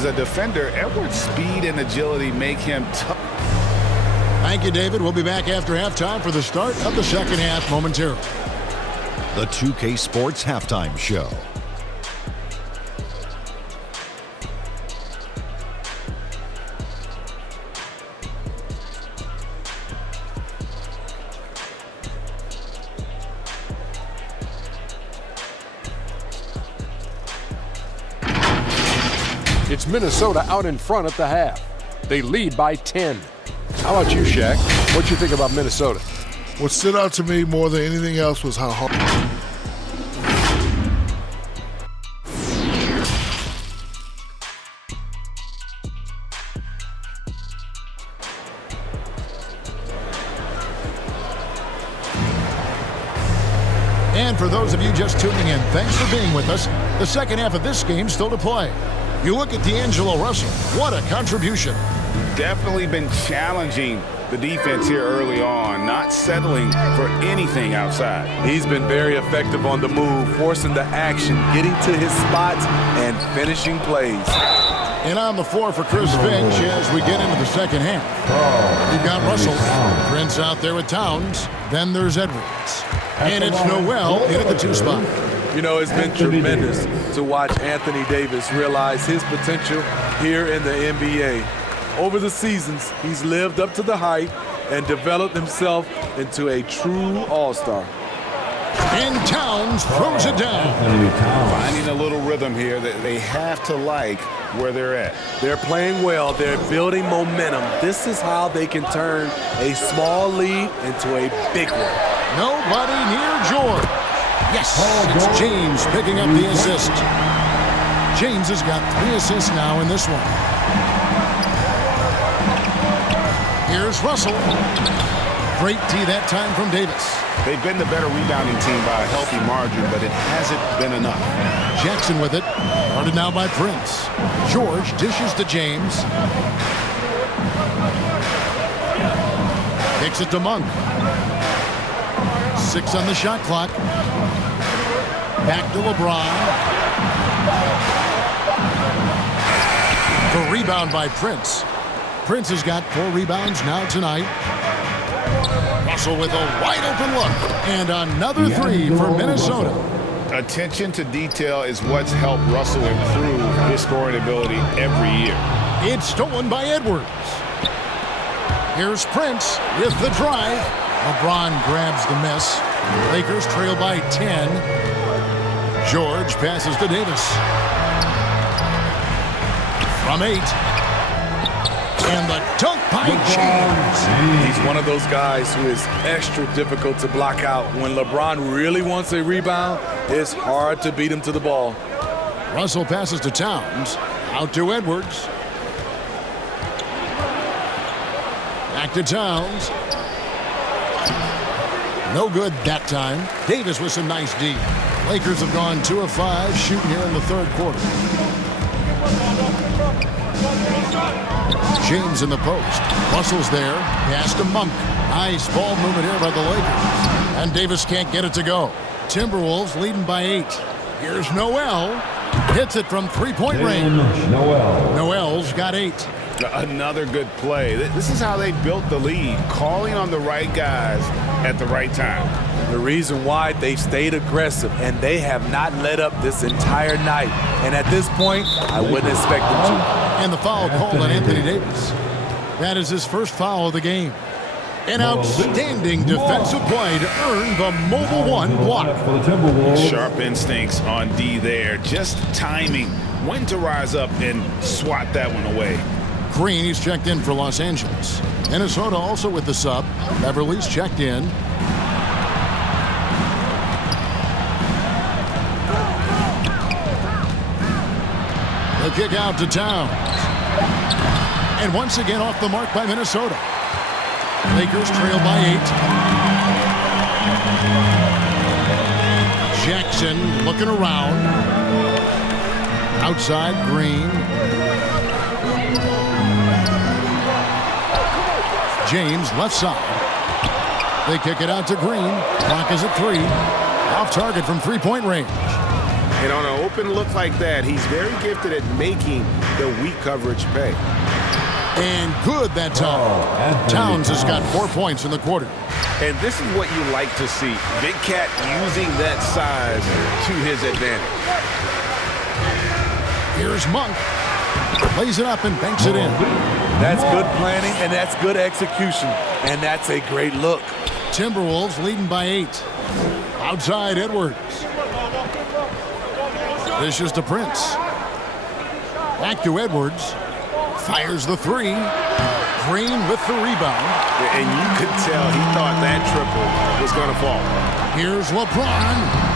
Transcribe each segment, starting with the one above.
As a defender, Edwards' speed and agility make him tough. Thank you, David. We'll be back after halftime for the start of the second half momentarily. The 2K Sports Halftime Show. It's Minnesota out in front at the half. They lead by 10. How about you, Shaq? What you think about Minnesota? What stood out to me more than anything else was how hard. And for those of you just tuning in, thanks for being with us. The second half of this game still to play. You look at D'Angelo Russell. What a contribution. Definitely been challenging the defense here early on, not settling for anything outside. He's been very effective on the move, forcing the action, getting to his spots, and finishing plays. And on the floor for Chris Finch as we get into the second half. You've got Russell, Prince out there with Towns. Then there's Edwards. And it's Noel in at the 2 spot. You know, it's been tremendous to watch Anthony Davis realize his potential here in the NBA. Over the seasons, he's lived up to the hype and developed himself into a true all-star. And Towns throws it down. Finding a little rhythm here that they have to like where they're at. They're playing well. They're building momentum. This is how they can turn a small lead into a big one. Nobody near George. Yes, it's James picking up the assist. James has got 3 assists now in this one. Here's Russell. Great D that time from Davis. They've been the better rebounding team by a healthy margin, but it hasn't been enough. Jackson with it. Guarded now by Prince. George dishes to James. Kicks it to Monk. 6 on the shot clock. Back to LeBron. The rebound by Prince. Prince has got 4 rebounds now tonight. Russell with a wide open look. And another 3 for Minnesota. Attention to detail is what's helped Russell improve his scoring ability every year. It's stolen by Edwards. Here's Prince with the drive. LeBron grabs the miss. Lakers trail by 10. George passes to Davis. From 8. And the dunk by James. He's one of those guys who is extra difficult to block out. When LeBron really wants a rebound, it's hard to beat him to the ball. Russell passes to Towns. Out to Edwards. Back to Towns. No good that time. Davis with some nice D. Lakers have gone 2 of 5 shooting here in the third quarter. James in the post. Russell's there. Pass to Monk. Nice ball movement here by the Lakers. And Davis can't get it to go. Timberwolves leading by 8. Here's Noel. Hits it from 3-point range. Noel's got 8. Another good play. This is how they built the lead, calling on the right guys at the right time. The reason why they've stayed aggressive and they have not let up this entire night. And at this point, I wouldn't expect them to. And the foul called on Anthony Davis. That is his first foul of the game. An outstanding defensive play to earn the Mobile One block. Sharp instincts on D there. Just timing when to rise up and swat that one away. Green, he's checked in for Los Angeles. Minnesota also with the sub. Beverly's checked in. The kick out to Towns. And once again off the mark by Minnesota. Lakers trail by 8. Jackson looking around. Outside, Green. James left side. They kick it out to Green. Clock is at 3. Off target from 3-point range. And on an open look like that, he's very gifted at making the weak coverage pay. And good that time. Towns has got 4 points in the quarter. And this is what you like to see. Big Cat using that size to his advantage. Here's Monk. Lays it up and banks it in. That's good planning, and that's good execution. And that's a great look. Timberwolves leading by 8. Outside Edwards. Dishes to Prince. Back to Edwards. Fires the 3. Green with the rebound. And you could tell he thought that triple was going to fall. Here's LeBron.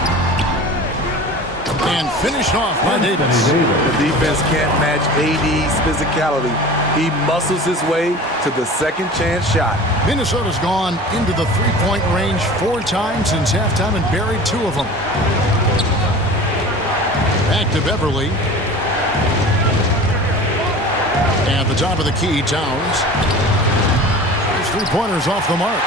And finished off by Davis. The defense can't match AD's physicality. He muscles his way to the second chance shot. Minnesota's gone into the three-point range 4 times since halftime and buried 2 of them. Back to Beverly. At the top of the key, Towns. His 3-pointers off the mark.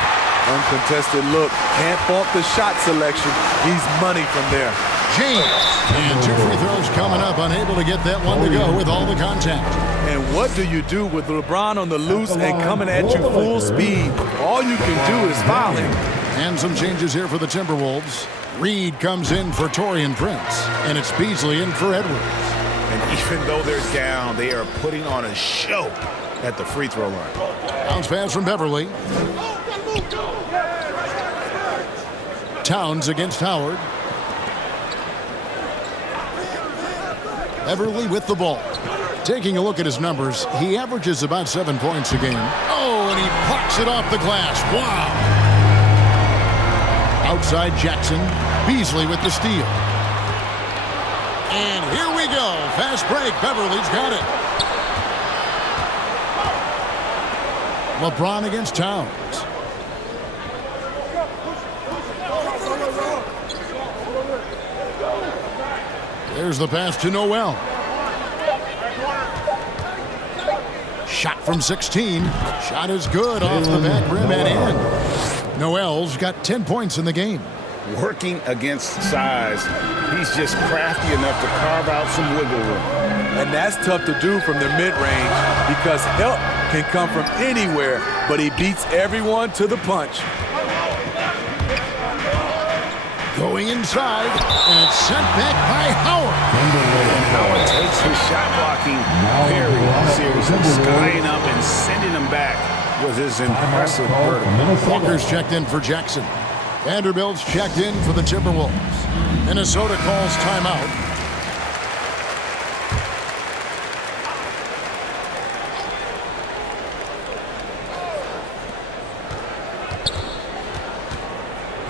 Uncontested look. Can't fault the shot selection. He's money from there. James. And 2 free throws coming up. Unable to get that one to go with all the contact. And what do you do with LeBron on the loose and coming at you full speed? All you can do is foul him. And some changes here for the Timberwolves. Reed comes in for Taurean Prince. And it's Beasley in for Edwards. And even though they're down, they are putting on a show at the free throw line. Bounce pass from Beverly. Towns against Howard. Beverly with the ball. Taking a look at his numbers, he averages about 7 points a game. Oh, and he pucks it off the glass. Wow. Outside Jackson. Beasley with the steal. And here we go. Fast break. Beverly's got it. LeBron against Towns. There's the pass to Noel. Shot from 16. Shot is good off the back rim and in. Noel's got 10 points in the game. Working against size, he's just crafty enough to carve out some wiggle room. And that's tough to do from the mid-range because help can come from anywhere, but he beats everyone to the punch. Going inside, and it's sent back by Howard. And Howard takes his shot blocking very seriously, skying up and sending him back with his impressive vertical. Walker's checked in for Jackson. Vanderbilt's checked in for the Timberwolves. Minnesota calls timeout.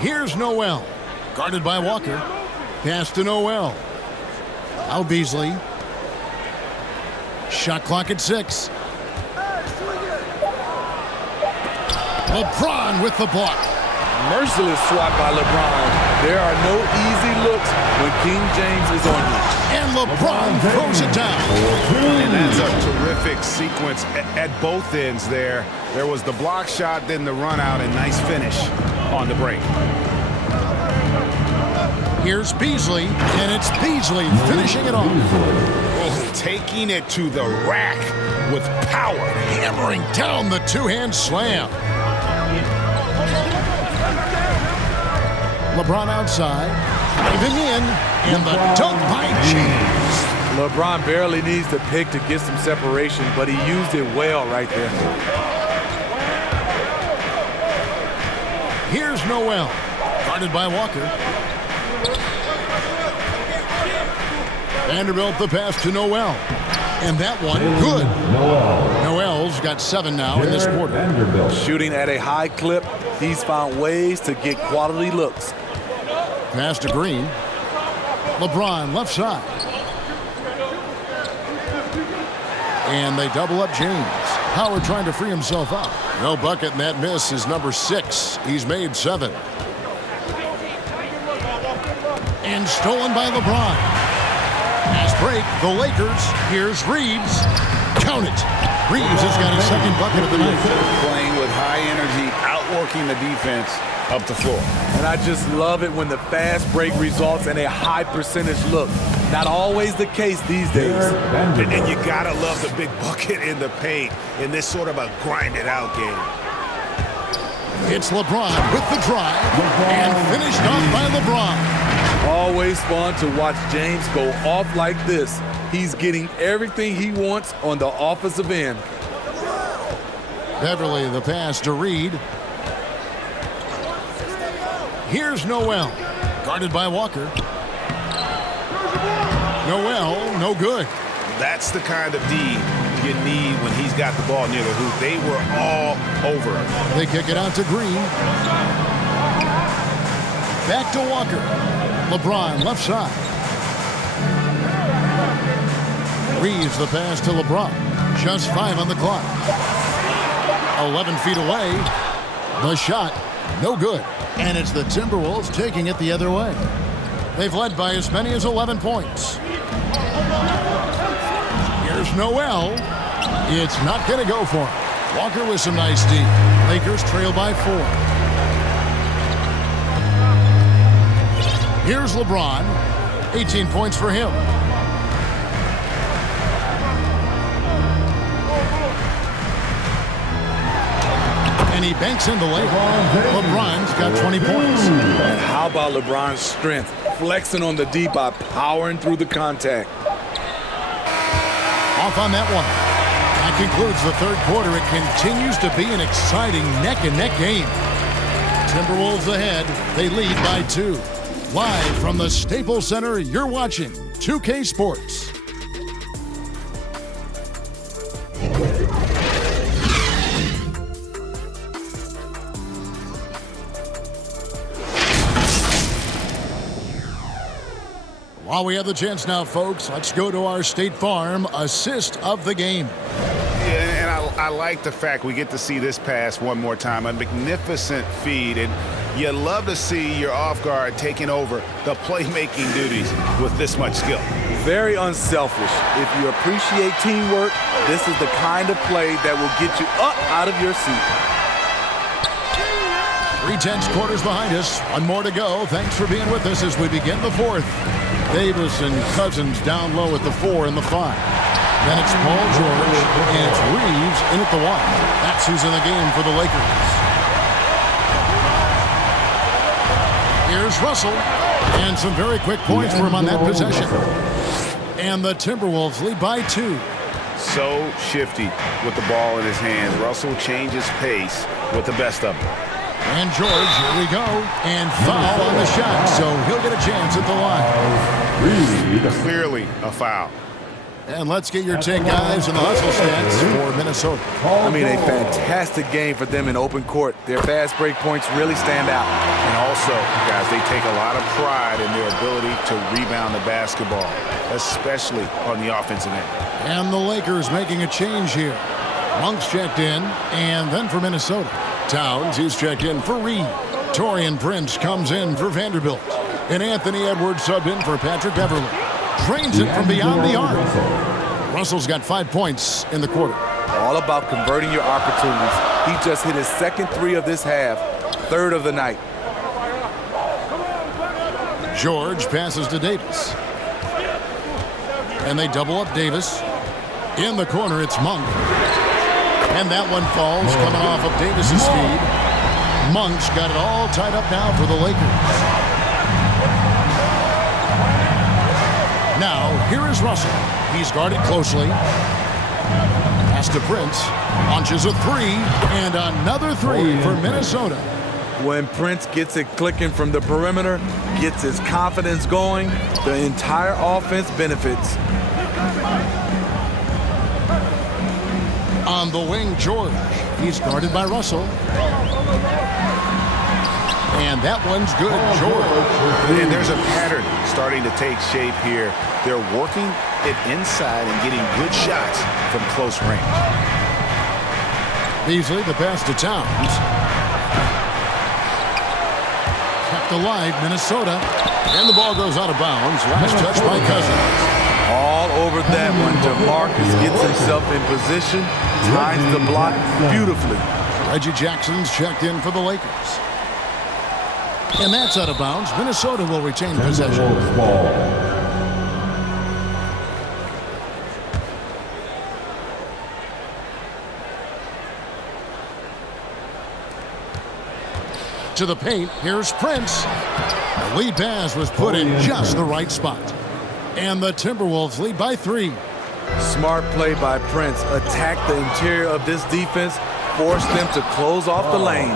Here's Noel. Guarded by Walker. Pass to Noel. Al Beasley. Shot clock at 6. LeBron with the block. Merciless swat by LeBron. There are no easy looks when King James is on you. And LeBron throws it down. And that's a terrific sequence at both ends there. There was the block shot, then the run out, and nice finish on the break. Here's Beasley, and it's Beasley finishing it off. Oh, taking it to the rack with power. Hammering down the two-hand slam. LeBron outside, driving in, and the dunk by James. LeBron barely needs the pick to get some separation, but he used it well right there. Here's Noel, guarded by Walker. Vanderbilt the pass to Noel. And that one, good. Noel's got 7 now in this quarter. Shooting at a high clip, he's found ways to get quality looks. Pass to Green. LeBron left side. And they double up James. Howard trying to free himself up. No bucket, and that miss is number 6. He's made 7. And stolen by LeBron. Pass break, the Lakers. Here's Reeves. Count it. Reeves has got his second bucket of the night. Playing with high energy, out outworking the defense up the floor. And I just love it when the fast break results in a high percentage look. Not always the case these days. And you gotta love the big bucket in the paint in this sort of a grind-it-out game. It's LeBron with the drive and finished off by LeBron. Always fun to watch James go off like this. He's getting everything he wants on the offensive end. Beverly the pass to Reed. Here's Noel, guarded by Walker. Noel, no good. That's the kind of D you need when he's got the ball near the hoop. They were all over him. They kick it out to Green. Back to Walker. LeBron left side. Reeves the pass to LeBron. Just 5 on the clock. 11 feet away. The shot, no good. And it's the Timberwolves taking it the other way. They've led by as many as 11 points. Here's Noel. It's not going to go for him. Walker with some nice D. Lakers trail by 4. Here's LeBron. 18 points for him. And he banks in the layup. LeBron's got 20 points. And how about LeBron's strength? Flexing on the D by powering through the contact. Off on that one. That concludes the third quarter. It continues to be an exciting neck-and-neck game. Timberwolves ahead. They lead by 2. Live from the Staples Center, you're watching 2K Sports. While we have the chance now, folks, let's go to our State Farm assist of the game. Yeah, and I like the fact we get to see this pass one more time. A magnificent feed, and you love to see your off guard taking over the playmaking duties with this much skill. Very unselfish. If you appreciate teamwork, this is the kind of play that will get you up out of your seat. 3/10 quarters behind us. One more to go. Thanks for being with us as we begin the fourth. Davis and Cousins down low at the 4 and the 5. Then it's Paul George, and it's Reeves in at the 1. That's who's in the game for the Lakers. Here's Russell, and some very quick points for him on that possession. And the Timberwolves lead by 2. So shifty with the ball in his hands. Russell changes pace with the best of them. And George, here we go. And foul on the shot, so he'll get a chance at the line. Clearly a foul. And let's get your take, guys, in the hustle stats for Minnesota. I mean, a fantastic game for them in open court. Their fast break points really stand out. And also, guys, they take a lot of pride in their ability to rebound the basketball, especially on the offensive end. And the Lakers making a change here. Monk's checked in, and then for Minnesota. Towns, he's checked in for Reed. Torian Prince comes in for Vanderbilt. And Anthony Edwards subbed in for Patrick Beverly. Drains it from beyond the arc. Russell's got 5 points in the quarter. All about converting your opportunities. He just hit his second 3 of this half, 3rd of the night. George passes to Davis. And they double up Davis. In the corner, it's Monk. And that one falls coming off of Davis's feed. Monk's got it all tied up now for the Lakers. Now, here is Russell. He's guarded closely. Pass to Prince. Launches a 3. And another 3 for Minnesota. When Prince gets it clicking from the perimeter, gets his confidence going, the entire offense benefits. On the wing, George. He's guarded by Russell. And that one's good, George. And there's a pattern starting to take shape here. They're working it inside and getting good shots from close range. Beasley, the pass to Towns. Kept alive, Minnesota. And the ball goes out of bounds. Last touch by Cousins. All over that one. DeMarcus gets himself in position, times the block beautifully. Reggie Jackson's checked in for the Lakers. And that's out of bounds. Minnesota will retain possession. To the paint, here's Prince. The lead pass was put in just the right spot. And the Timberwolves lead by 3. Smart play by Prince. Attack the interior of this defense. Force them to close off the lane.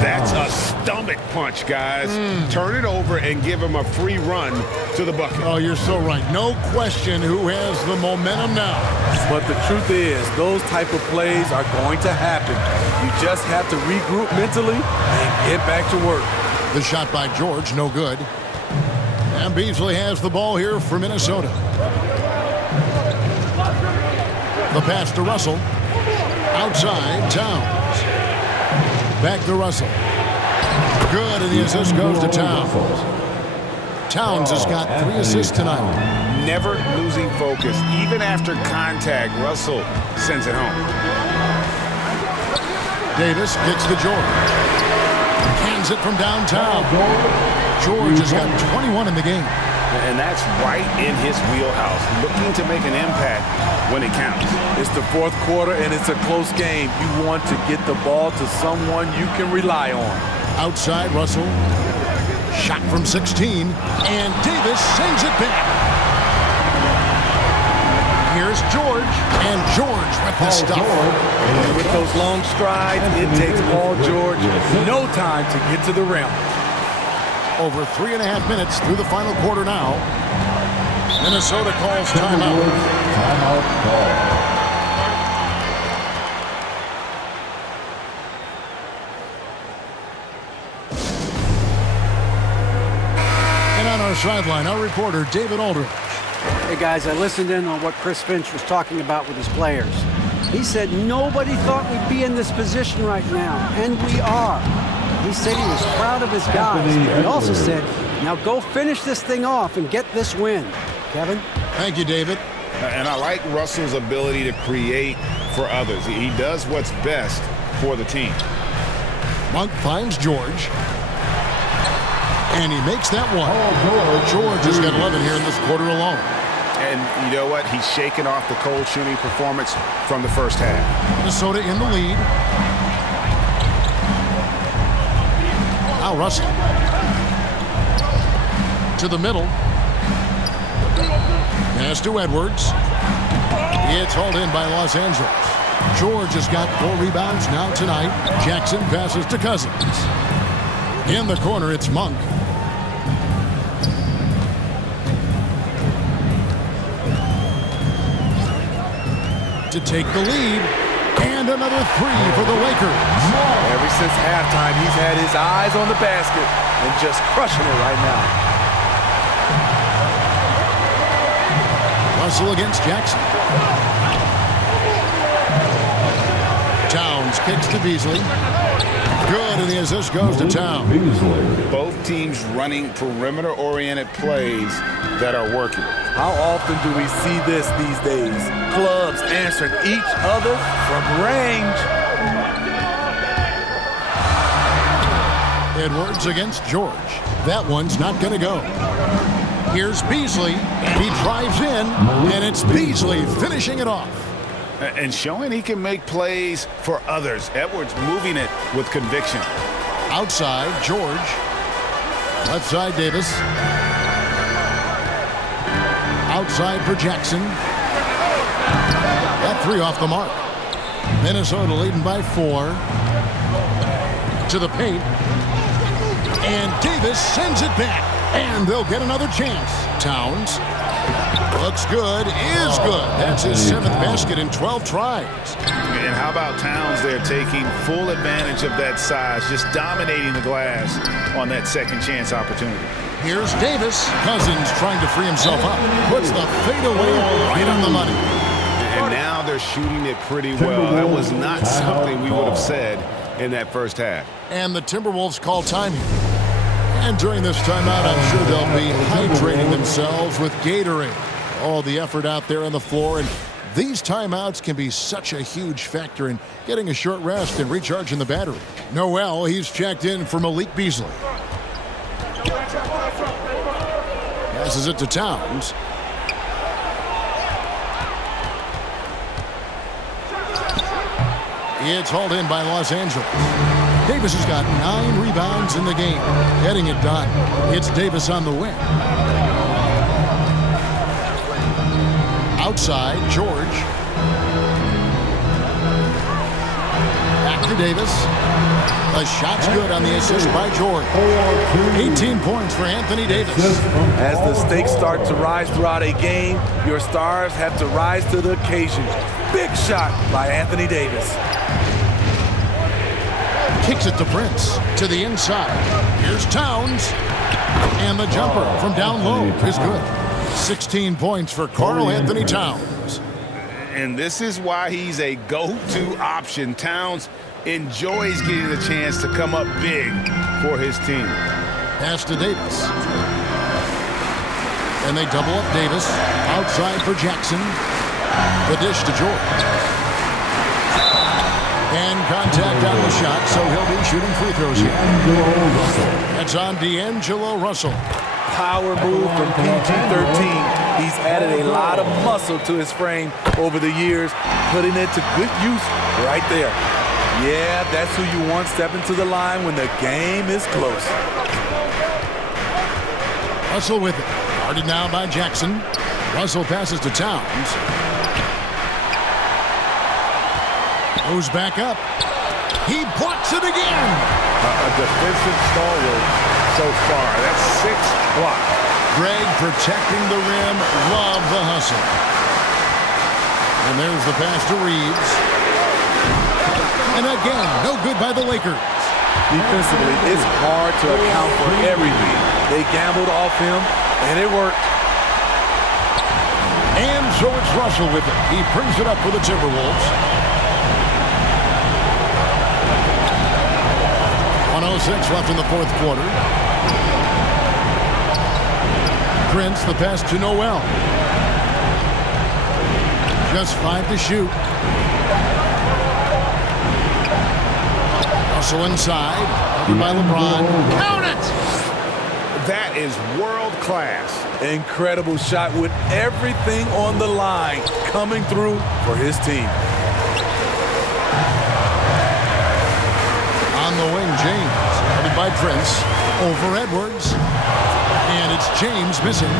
That's a stomach punch, guys. Turn it over and give him a free run to the bucket. Oh, you're so right. No question who has the momentum now. But the truth is, those type of plays are going to happen. You just have to regroup mentally and get back to work. The shot by George, no good. And Beasley has the ball here for Minnesota. The pass to Russell. Outside, Towns. Back to Russell. Good, and the assist goes to Towns. Towns has got 3 assists tonight. Never losing focus. Even after contact, Russell sends it home. Davis gets to George. Hands it from downtown. George has got 21 in the game. And that's right in his wheelhouse. Looking to make an impact when it counts. It's the 4th quarter, and it's a close game. You want to get the ball to someone you can rely on. Outside, Russell. Shot from 16, and Davis sends it back. Here's George, and George with the stuff. And with those long strides, it takes Paul George no time to get to the rim. Over 3.5 minutes through the final quarter now. Minnesota calls timeout. Timeout call. And on our sideline, our reporter, David Aldridge. Hey, guys, I listened in on what Chris Finch was talking about with his players. He said nobody thought we'd be in this position right now, and we are. He said he was proud of his guys. He also said, now go finish this thing off and get this win. Kevin? Thank you, David. And I like Russell's ability to create for others. He does what's best for the team. Monk finds George. And he makes that one. George has got 11 here in this quarter alone. And you know what? He's shaking off the cold shooting performance from the first half. Minnesota in the lead. Now Russell. To the middle. Pass to Edwards. It's hauled in by Los Angeles. George has got 4 rebounds now tonight. Jackson passes to Cousins. In the corner, it's Monk. To take the lead. And another 3 for the Lakers. Ever since halftime, he's had his eyes on the basket and just crushing it right now. Russell against Jackson. Towns kicks to Beasley. Good, and the assist goes to Towns. Both teams running perimeter-oriented plays that are working. How often do we see this these days? Clubs answering each other from range. Edwards against George. That one's not going to go. Here's Beasley, and he drives in, and it's Beasley finishing it off. And showing he can make plays for others. Edwards moving it with conviction. Outside, George. Left side, Davis. Outside for Jackson. That 3 off the mark. Minnesota leading by 4. To the paint. And Davis sends it back. And they'll get another chance. Towns. Looks good. Is good. That's his 7th basket in 12 tries. And how about Towns there taking full advantage of that size, just dominating the glass on that second chance opportunity. Here's Davis. Cousins trying to free himself up. Puts the fadeaway right on the money. And now they're shooting it pretty well. That was not something we would have said in that first half. And the Timberwolves call time here. And during this timeout, I'm sure they'll be hydrating themselves with Gatorade. All the effort out there on the floor and These timeouts can be such a huge factor in getting a short rest and recharging the battery. Noel, he's checked in for Malik Beasley. Passes it to Towns. It's hauled in by Los Angeles. Davis has got 9 rebounds in the game. Getting it done. It's Davis on the wing. Outside, George. Back to Davis. The shot's good on the assist by George. 18 points for Anthony Davis. As the stakes start to rise throughout a game, your stars have to rise to the occasion. Big shot by Anthony Davis. Kicks it to Prince. To the inside. Here's Towns. And the jumper from down low is good. 16 points for Karl Anthony Towns. And this is why he's a go-to option. Towns enjoys getting the chance to come up big for his team. Pass to Davis. And they double up Davis. Outside for Jackson. The dish to George. And contact on the shot, so he'll be shooting free throws here. That's on D'Angelo Russell. Power move from PG-13. He's added a lot of muscle to his frame over the years, putting it to good use right there. Yeah, that's who you want stepping to the line when the game is close. Russell with it. Guarded now by Jackson. Russell passes to Towns. Goes back up. He blocks it again. A defensive stalwart so far. That's 6 blocks. Greg protecting the rim. Love the hustle. And there's the pass to Reeves. And again, no good by the Lakers. Defensively, it's hard to account for everything. They gambled off him, and it worked. And so it's Russell with it. He brings it up for the Timberwolves. 1:06 left in the fourth quarter. Prince, the pass to Noel. Just 5 to shoot. Russell inside. Covered by LeBron. Count it! That is world class. Incredible shot with everything on the line coming through for his team. On the wing, James. Covered by Prince. Over Edwards. And it's James missing.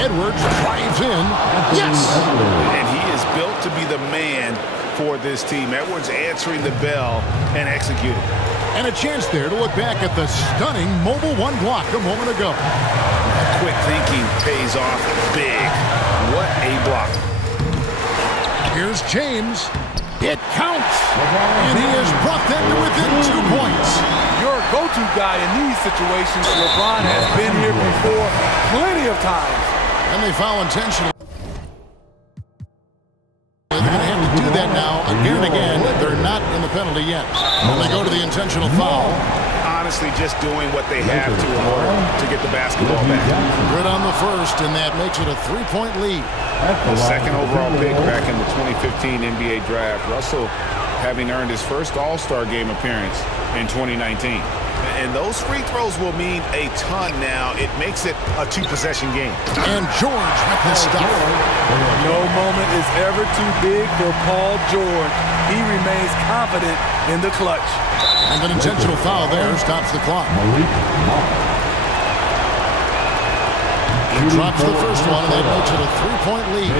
Edwards drives in. Yes! And he is built to be the man for this team. Edwards answering the bell and executing. And a chance there to look back at the stunning Mobile One block a moment ago. Quick thinking pays off big. What a block. Here's James. It counts. And he has brought them to within 2 points. Your go-to guy in these situations, LeBron has been here before plenty of times. And they foul intentionally. They're going to have to do that now again and again. They're not in the penalty yet. When they go to the intentional foul. Honestly, just doing what they have to in order to get the basketball back. Good on the first, and that makes it a 3-point lead. The second overall pick back in the 2015 NBA draft. Russell having earned his first All-Star game appearance in 2019. And those free throws will mean a ton now. It makes it a 2-possession game. And George with the stuff. No moment is ever too big for Paul George. He remains confident in the clutch. And an intentional foul there stops the clock. He drops the first one, and that makes it a 3-point lead.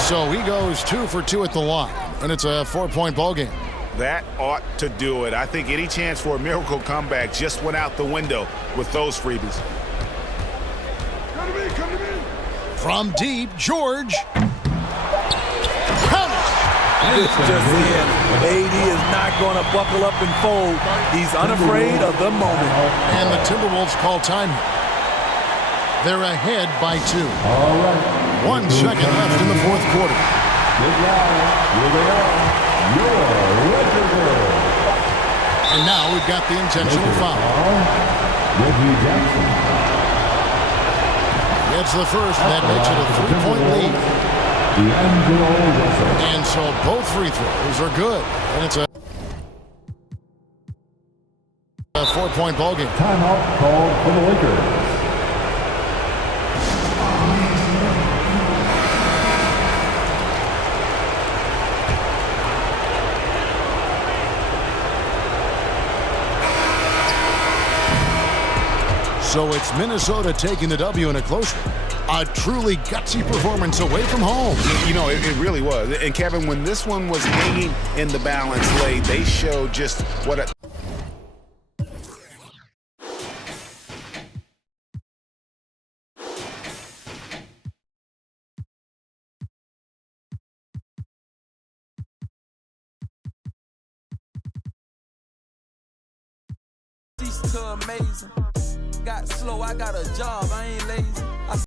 So he goes 2 for 2 at the line, and it's a 4-point ball game. That ought to do it. I think any chance for a miracle comeback just went out the window with those freebies. Come to me. From deep, George. It's just in. AD is not going to buckle up and fold. He's unafraid of the moment. And the Timberwolves call time here. They're ahead by 2. 1 second left in the fourth quarter. And now we've got the intentional foul. Gets the first, and that makes it a 3-point lead. D'Angelo Russell. And so both free throws are good. And it's a 4-point ball game. Timeout called for the Lakers. So it's Minnesota taking the W in a close one. A truly gutsy performance away from home. You know, it really was. And Kevin, when this one was hanging in the balance late, they showed just what a Amazing. Got slow, I got a job, I ain't lazy.